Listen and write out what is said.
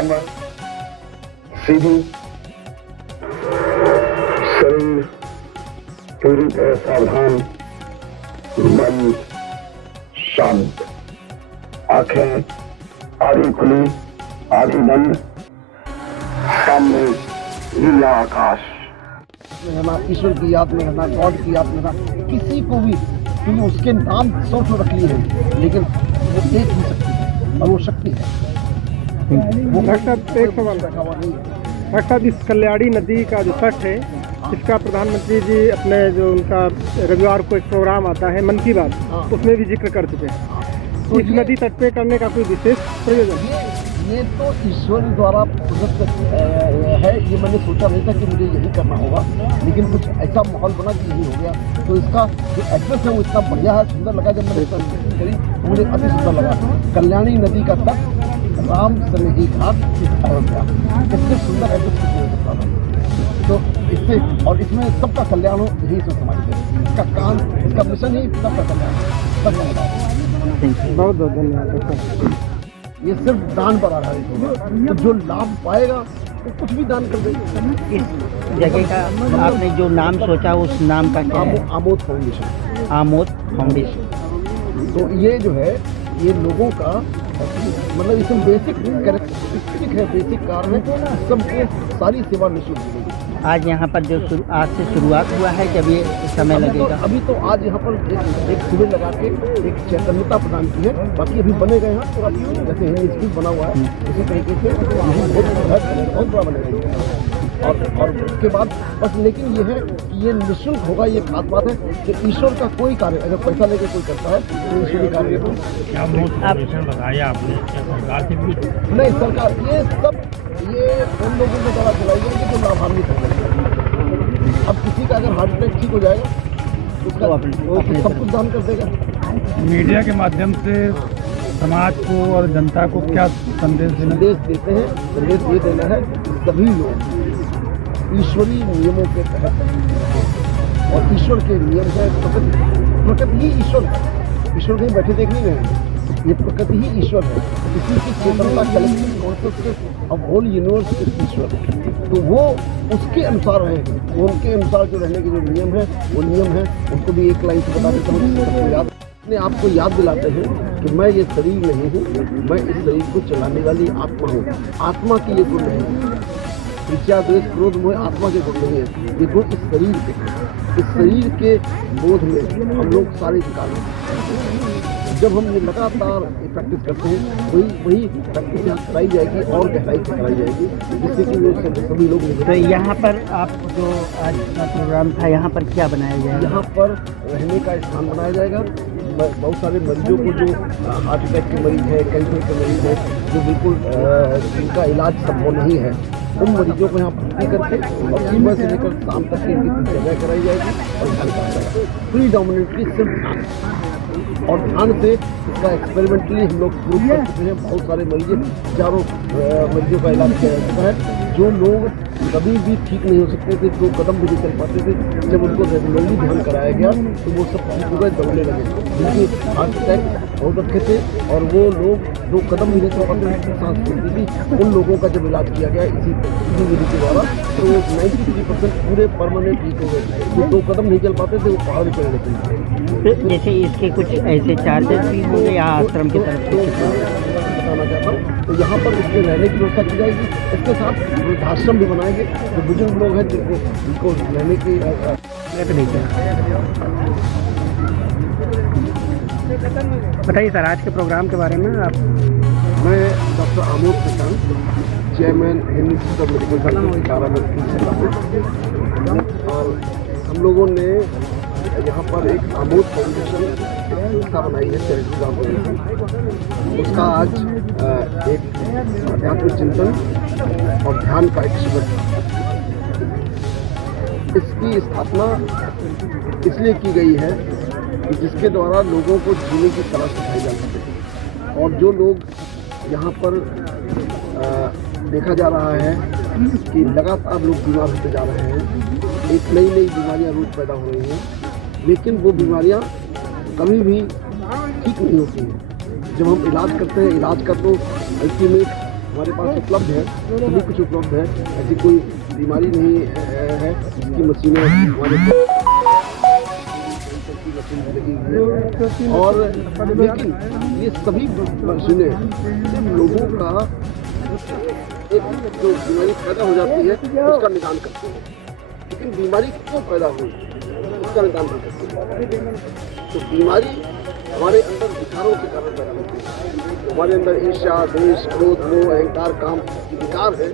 कमर सीधी, शरीर पूरी तरह सावधान, मन शांत, आंखें आधी खुली आधी बंद, सामने नीला आकाश। रहना, ईश्वर की याद में रहना, गॉड की याद में रहना, किसी को भी, क्योंकि उसके नाम 100 रख लिए हैं, लेकिन वो देख नहीं सकती है और वो शक्ति है। वो एक सवाल डॉक्टर साहब, इस कल्याणी नदी का जो तट है, इसका प्रधानमंत्री जी अपने जो उनका रविवार को एक प्रोग्राम आता है मन की बात, उसमें भी जिक्र कर चुके हैं। तो इस नदी तट पे करने का कोई विशेष प्रयोजन? ये तो ईश्वर द्वारा प्रदत्त है। ये मैंने सोचा नहीं था कि मुझे यही करना होगा, लेकिन कुछ ऐसा माहौल बना कि यही हो गया। तो इसका जो एड्रेस है वो इतना बढ़िया है, सुंदर लगा। जब मैंने करी तो मुझे अति सुंदर लगा। कल्याणी नदी का तट, राम सनेही घाट, अयोध्या। इससे सुंदर एड्रेस कुछ नहीं हो सकता था। तो इससे और इसमें सबका कल्याण हो, यही सोच हमारी है। इसका काम, इसका मिशन ही सबका कल्याण, सबका। बहुत बहुत धन्यवाद। ये सिर्फ दान पर आधारित होगा, तो जो लाभ पाएगा वो कुछ भी दान कर देगा। इस जगह का आपने जो नाम सोचा, उस नाम का क्या है? आमोद फाउंडेशन। आमोद फाउंडेशन। तो ये जो है, ये लोगों का मतलब इसमें बेसिक कैरेक्टरिस्टिक है, बेसिक कारण है, सबको सारी सेवा निःशुल्क मिलेगी। आज यहाँ पर जो आज से शुरुआत हुआ है, जब ये समय लगेगा? अभी तो आज यहाँ पर एक शिविर लगा के एक चैतन्यता प्रदान की है। बाकी अभी बने गए हैं पूरा, जैसे हिंदी स्कूल बना हुआ है उसी तरीके से बहुत बड़ा बनेगा। और उसके बाद बस, लेकिन ये है कि ये निःशुल्क होगा। ये खास बात है कि ईश्वर का कोई कार्य अगर पैसा लेके कोई करता है तो ईश्वरी कार्य को बताया आपने सरकार से भी नहीं। सरकार ये सब ये उन लोगों के द्वारा चलाई जाएगी जो लाभान्वित होंगे। अब किसी का अगर हार्ट अटैक ठीक हो जाएगा, उसका वो सब कुछ दान कर देगा। मीडिया के माध्यम से समाज को और जनता को क्या संदेश देते हैं? संदेश ये देना है कि सभी लोग ईश्वरीय नियमों के तहत, और ईश्वर के नियम है प्रकृति ही ईश्वर है। ईश्वर कहीं बैठे देख नहीं रहे, ये प्रकृति ही ईश्वर है। इसी की चेतनता, collective consciousness of whole universe is ईश्वर। तो वो उसके अनुसार रहेंगे, उनके अनुसार जो रहने के जो नियम है वो नियम है। उनको भी एक लाइन से बता देता हूँ, याद अपने आप को याद दिलाते हैं कि मैं ये शरीर नहीं हूँ, मैं इस शरीर को चलाने वाली आत्मा हूँ। आत्मा की ये गुण नहीं है, इच्छा द्वेष क्रोध मोह आत्मा के गुण नहीं है, ये गुण इस शरीर के। इस शरीर के बोध में हम लोग सारे निकालें। जब हम ये लगातार प्रैक्टिस करते हैं, वही प्रैक्टिस यहाँ कराई जाएगी और गहराई से कराई जाएगी, जिससे कि सभी लोग। तो यहाँ पर आप जो आज का प्रोग्राम था, यहाँ पर क्या बनाया जाएगा? यहाँ पर रहने का स्थान बनाया जाएगा। बहुत सारे मरीजों को, जो हार्ट अटैक के मरीज हैं, कैंसर के मरीज हैं, जो बिल्कुल जिनका इलाज संभव नहीं है, उन मरीजों को यहाँ भर्ती करके और सुबह से लेकर शाम तक की इनकी जगह कराई जाएगी और ध्यान कराया जाएगा। प्रीडोमिनेटली सिर्फ ध्यान, और ध्यान से इसका एक्सपेरिमेंटली हम लोग प्रूव कर चुके हैं। बहुत सारे मरीज, चारों मरीजों का इलाज किया जा चुका है। जो लोग कभी भी ठीक नहीं हो सकते थे, 2 कदम भी नहीं चल पाते थे, जब उनको रेगुलरली ध्यान कराया गया तो वो सब ठीक हो गए, दौड़ने लगे। क्योंकि हार्ट अटैक बहुत रखे थे और वो लोग 2 कदम भी नहीं चल पाते थे, सांस फूलती थी। उन लोगों का जब इलाज किया गया इसी विधि के द्वारा, तो 93% पूरे परमानेंट ठीक हो गए। जो 2 कदम नहीं चल पाते थे वो पहाड़ भी चढ़ लेते थे। तो जैसे इसके कुछ ऐसे चार्जेस भी होंगे या आश्रम की तरफ से? बताना चाहता हूँ, तो यहाँ पर उसके रहने की व्यवस्था की जाएगी। इसके साथ वृद्धाश्रम भी बनाएंगे, जो बुजुर्ग लोग हैं जिनको रहने की। बताइए सर, आज के प्रोग्राम के बारे में आप। मैं doctor Amod Prashant, chairman Hindi institute of medical science, और हम लोगों ने यहाँ पर एक आमोद फाउंडेशन संस्था बनाई है, चैरिटी ऑर्गेनाइजेशन। उसका आज एक अध्यात्म चिंतन और ध्यान का एक शिविर था। इसकी स्थापना इसलिए की गई है कि जिसके द्वारा लोगों को जीने की कला सिखाई जा सके। और जो लोग यहाँ पर देखा जा रहा है कि लगातार लोग बीमार होते जा रहे हैं, एक नई बीमारियाँ रोज पैदा हो रही हैं, लेकिन वो बीमारियाँ कभी भी ठीक नहीं होती हैं। जब हम इलाज करते हैं, इलाज का तो अल्टीमेट हमारे पास उपलब्ध है, सभी कुछ उपलब्ध है। ऐसी कोई बीमारी नहीं है जिसकी मशीनें हमारे लगी हुई है। और लेकिन ये सभी मशीनें सिर्फ लोगों का एक जो बीमारी पैदा हो जाती है उसका निदान करती है, लेकिन बीमारी क्यों पैदा हुई उसका निदान नहीं करती। तो बीमारी हमारे अंदर विकारों के कारण पैदा होती है। हमारे अंदर ईर्ष्या, द्वेष, क्रोध, मोह, अहंकार, काम विकार है,